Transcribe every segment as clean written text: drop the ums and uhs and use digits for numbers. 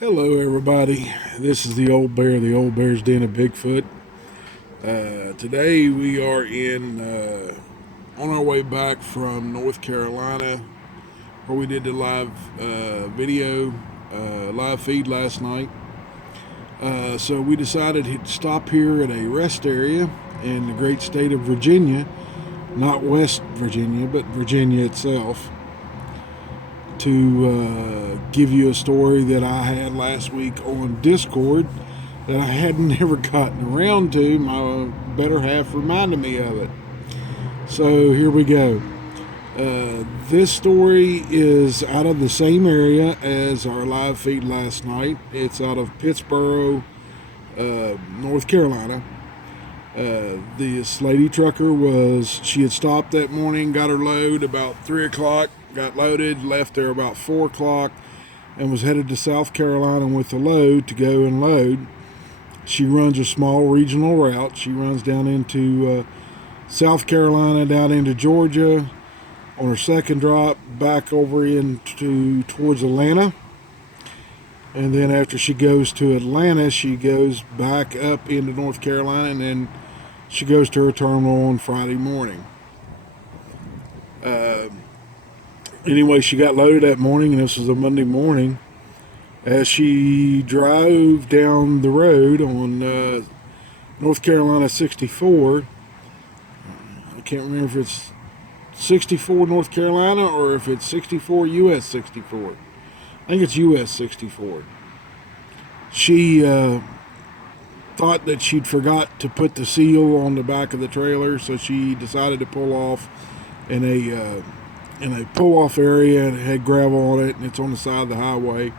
Hello, everybody. This is the Old Bear, the Old Bear's Den of Bigfoot. Today we are on our way back from North Carolina, where we did the live live feed last night. So we decided to stop here at a rest area in the great state of Virginia, not West Virginia, but Virginia itself, to give you a story that I had last week on Discord that I hadn't never gotten around to. My better half reminded me of it. So here we go. This story is out of the same area as our live feed last night. It's out of Pittsboro, North Carolina. This lady trucker she had stopped that morning, got her load about 3 o'clock, got loaded, left there about 4 o'clock, and was headed to South Carolina with the load to go and load. She runs a small regional route. She runs down into South Carolina, down into Georgia, on her second drop, back over towards Atlanta. And then after she goes to Atlanta, she goes back up into North Carolina, and then she goes to her terminal on Friday morning. Anyway, she got loaded that morning, and this was a Monday morning. As she drove down the road on North Carolina 64, I can't remember if it's 64 North Carolina or if it's 64 US 64. I think it's US 64. She thought that she'd forgot to put the seal on the back of the trailer, so she decided to pull off in a pull-off area, and it had gravel on it, and it's on the side of the highway.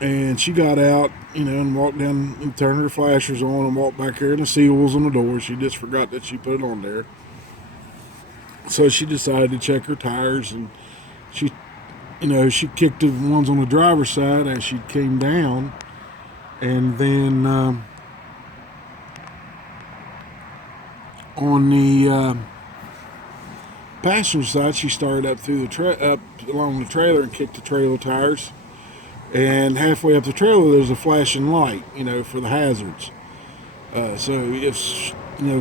And she got out, and walked down and turned her flashers on and walked back here, and the seal was on the door. She just forgot that she put it on there. So she decided to check her tires, and she kicked the ones on the driver's side as she came down. And then on the passenger side, she started up up along the trailer and kicked the trailer tires. And halfway up the trailer, there's a flashing light, for the hazards. So if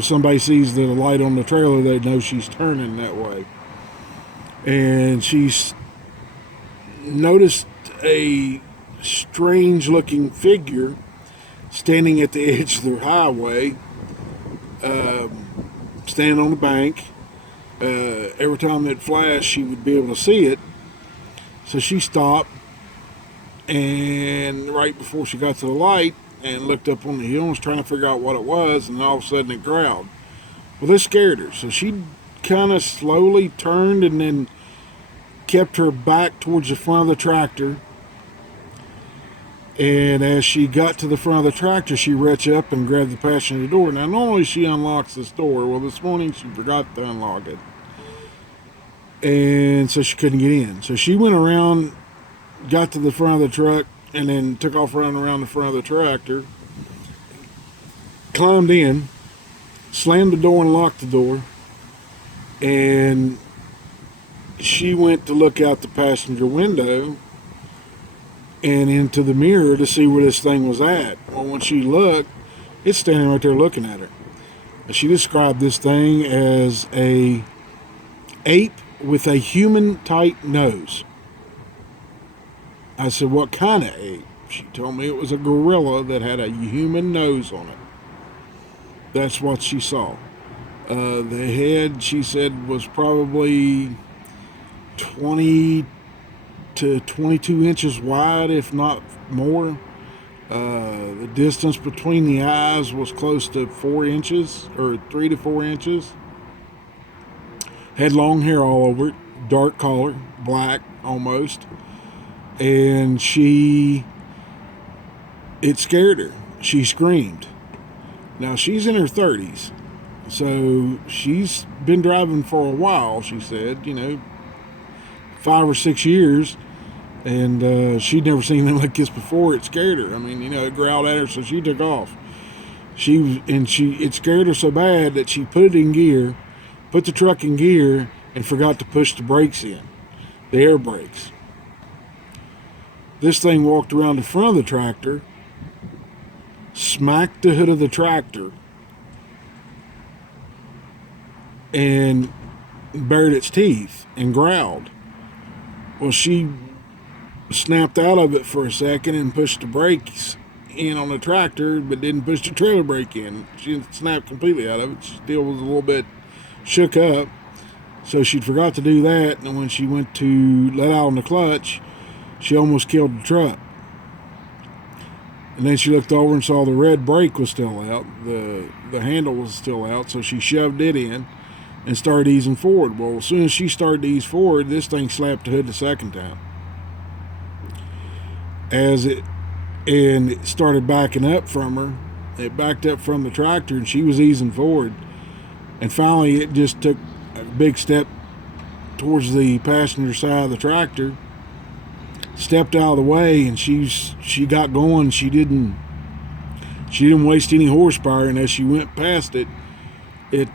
somebody sees the light on the trailer, they know she's turning that way. And she's noticed a strange-looking figure standing at the edge of the highway, standing on the bank. Every time it flashed, she would be able to see it. So she stopped, and right before she got to the light and looked up on the hill and was trying to figure out what it was, and all of a sudden it growled. Well, this scared her, so she kind of slowly turned and then kept her back towards the front of the tractor. And as she got to the front of the tractor, she reached up and grabbed the passenger door. Now, normally she unlocks this door. Well, this morning she forgot to unlock it, and so she couldn't get in. So she went around, got to the front of the truck, and then took off running around the front of the tractor, climbed in, slammed the door and locked the door, and she went to look out the passenger window and into the mirror to see where this thing was at. Well, when she looked, it's standing right there looking at her. She described this thing as a ape with a human-type nose. I said, what kind of ape? She told me it was a gorilla that had a human nose on it. That's what she saw. The head, she said, was probably 20 to 22 inches wide, if not more. The distance between the eyes was close to 4 inches, or 3 to 4 inches. Had long hair all over it, dark color, black almost. And it scared her. She screamed. Now, she's in her 30s, so she's been driving for a while, she said, 5 or 6 years, and she'd never seen anything like this before. It scared her. I mean, it growled at her, so she took off. It scared her so bad that she put the truck in gear, and forgot to push the brakes in, the air brakes. This thing walked around the front of the tractor, smacked the hood of the tractor, and bared its teeth and growled. Well, she snapped out of it for a second and pushed the brakes in on the tractor, but didn't push the trailer brake in. She didn't snap completely out of it. She still was a little bit shook up. So she forgot to do that, and when she went to let out on the clutch, she almost killed the truck. And then she looked over and saw the red brake was still out. The handle was still out, so she shoved it in and started easing forward. Well, as soon as she started to ease forward, this thing slapped the hood the second time. And it started backing up from her. It backed up from the tractor, and she was easing forward. And finally, it just took a big step towards the passenger side of the tractor, stepped out of the way, and she got going. She didn't waste any horsepower, and as she went past it, it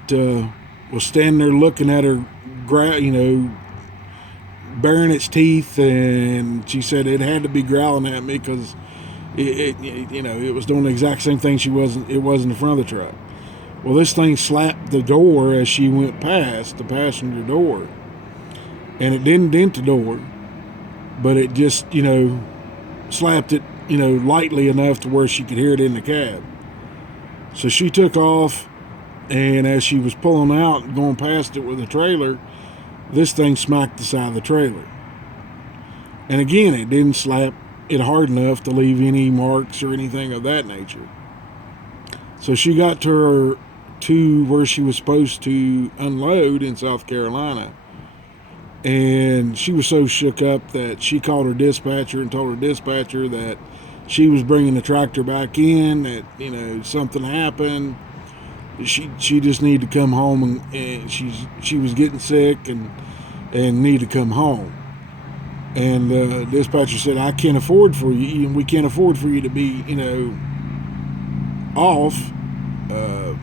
was standing there looking at her, baring its teeth, and she said it had to be growling at me because it was doing the exact same thing it was in the front of the truck. Well, this thing slapped the door as she went past the passenger door, and it didn't dent the door, but it just slapped it lightly enough to where she could hear it in the cab. So she took off, and as she was pulling out and going past it with the trailer, this thing smacked the side of the trailer. And again, it didn't slap it hard enough to leave any marks or anything of that nature. So she got to where she was supposed to unload in South Carolina, and she was so shook up that she called her dispatcher and told her dispatcher that she was bringing the tractor back in, that something happened. She just needed to come home, and she was getting sick and needed to come home. And dispatcher said, I can't afford for you, and we can't afford for you to be off.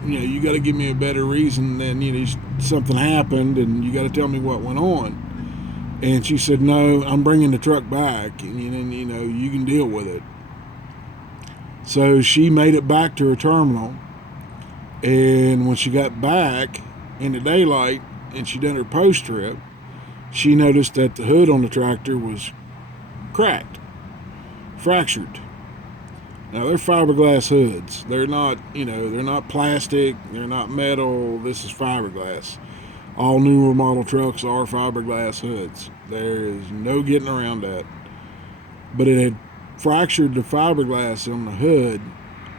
You got to give me a better reason than something happened, and you got to tell me what went on. And she said, no, I'm bringing the truck back, and you can deal with it. So she made it back to her terminal, and when she got back in the daylight and she done her post trip, she noticed that the hood on the tractor was cracked, fractured. Now, they're fiberglass hoods. They're not, they're not plastic. They're not metal. This is fiberglass. All newer model trucks are fiberglass hoods. There is no getting around that. But it had fractured the fiberglass on the hood,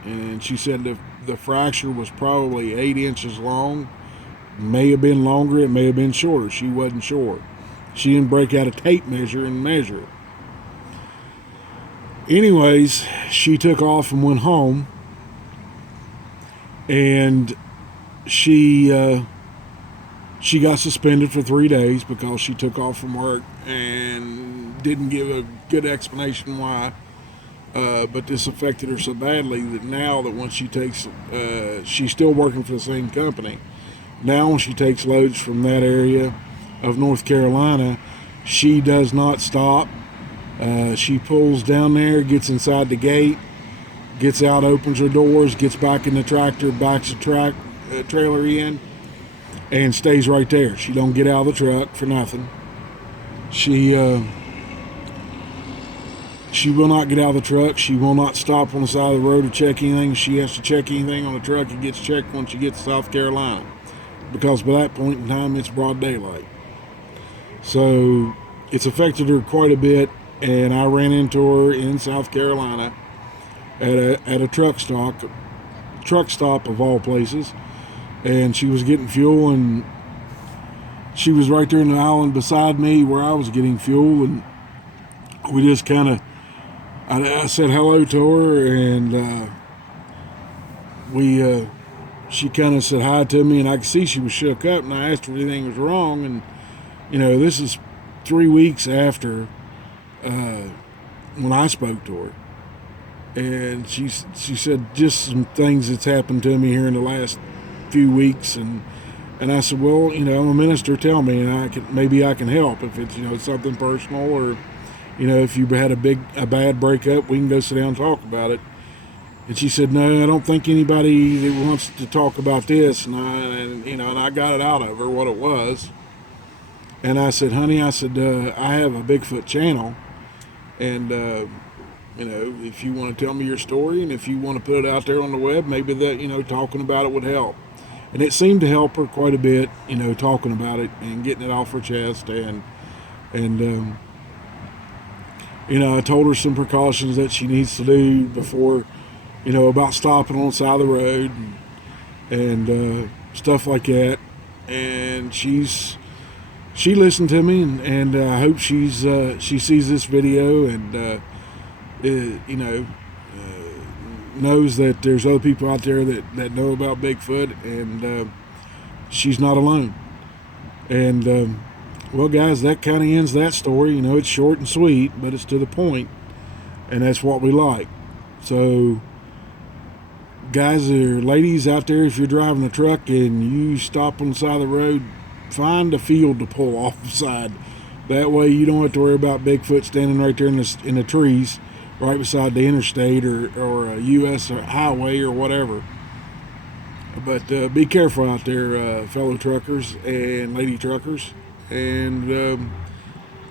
and she said the fracture was probably 8 inches long. May have been longer. It may have been shorter. She wasn't sure. She didn't break out a tape measure and measure it. Anyways, she took off and went home, and she got suspended for 3 days because she took off from work and didn't give a good explanation why. But this affected her so badly that now that when she takes, she's still working for the same company. Now when she takes loads from that area of North Carolina, she does not stop. She pulls down there, gets inside the gate, gets out, opens her doors, gets back in the tractor, backs the trailer in, and stays right there. She don't get out of the truck for nothing. She will not get out of the truck. She will not stop on the side of the road to check anything. She has to check anything on the truck. It gets checked once she gets to South Carolina, because by that point in time, it's broad daylight. So it's affected her quite a bit. And I ran into her in South Carolina at a truck stop of all places, and she was getting fuel, and she was right there in the island beside me where I was getting fuel, and we just kind of, I said hello to her, and she kind of said hi to me, and I could see she was shook up, and I asked her if anything was wrong, and this is 3 weeks after when I spoke to her, and she said just some things that's happened to me here in the last few weeks, and I said, well, I'm a minister, tell me, and maybe I can help if it's something personal, or if you had a bad breakup, we can go sit down and talk about it. And she said, no, I don't think anybody that wants to talk about this. And I got it out of her what it was. And I said, honey, I have a Bigfoot channel. And, if you want to tell me your story and if you want to put it out there on the web, maybe that, talking about it would help. And it seemed to help her quite a bit, talking about it and getting it off her chest. And I told her some precautions that she needs to do before, about stopping on the side of the road and stuff like that. And she listened to me, and I hope she sees this video and knows that there's other people out there that know about Bigfoot, and she's not alone. And well, guys, that kind of ends that story. It's short and sweet, but it's to the point, and that's what we like. So, guys or ladies out there, if you're driving a truck and you stop on the side of the road, find a field to pull off the side. That way you don't have to worry about Bigfoot standing right there in the trees right beside the interstate or a U.S. highway or whatever. But be careful out there, fellow truckers and lady truckers. And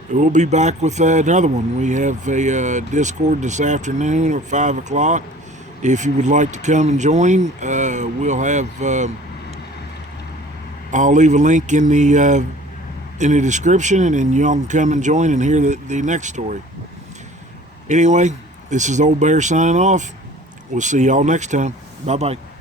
we'll be back with another one. We have a Discord this afternoon at 5 o'clock. If you would like to come and join, we'll have... I'll leave a link in the description, and then y'all can come and join and hear the next story. Anyway, this is Old Bear signing off. We'll see y'all next time. Bye-bye.